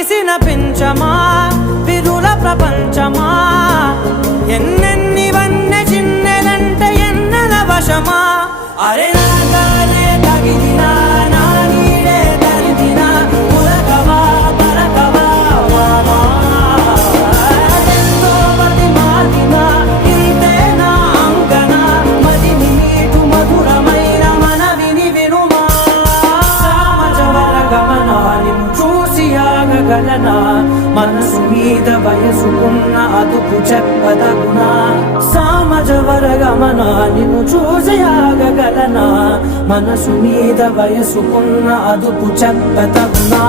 విరిసిన పించమా విరుల ప్రపంచమా ఎన్నెన్ని వన్నె చిన్నెలంటే ఎన్నెల వశమా అరే నాగానే తగిలినా నా నీడే తరిమినా ఉరకవా పరకవా వామా ఎంతో మతి మారినా ఇంతే నా అంకన మదిని నీటు మధురమైన మనవిని వినుమా సామజవర గమనాన్ని చూసి ఆగగలనా మనసు మీద వయసుకున్న అదుపు చెప్పదగునా సామజవర గమనా నిన్ను చూసి ఆగగలనా మనసు మీద వయసుకున్న అదుపు చెప్పదగునా